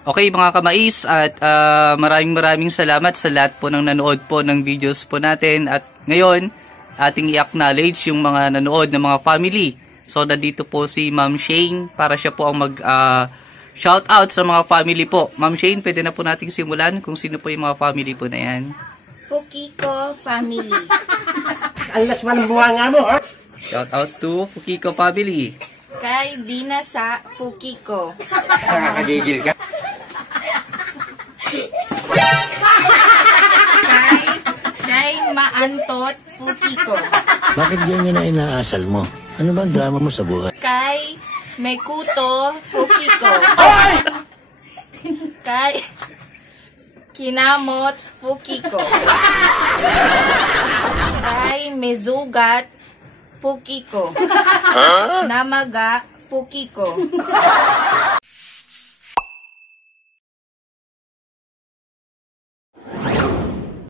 Okay mga kamais, at maraming salamat sa lahat po ng nanood po ng videos po natin. At ngayon, ating i-acknowledge yung mga nanood ng mga family. So nandito po si Ma'am Shane para siya po ang shout out sa mga family po. Ma'am Shane, pwede na po nating simulan kung sino po yung mga family po na yan. Fukiko family. Alas man ang buwanga mo, ha? Shout out to Fukiko family. Kay Dina sa Fukiko. Nakakagigil ka. Kay Maantot Fukiko. Bakit ganyan na inaasal mo? Ano ba ang drama mo sa buhay? Kay Mekuto Fukiko. Kay Kinamot Fukiko. Kay Mezugat Fukiko. Namaga Fukiko.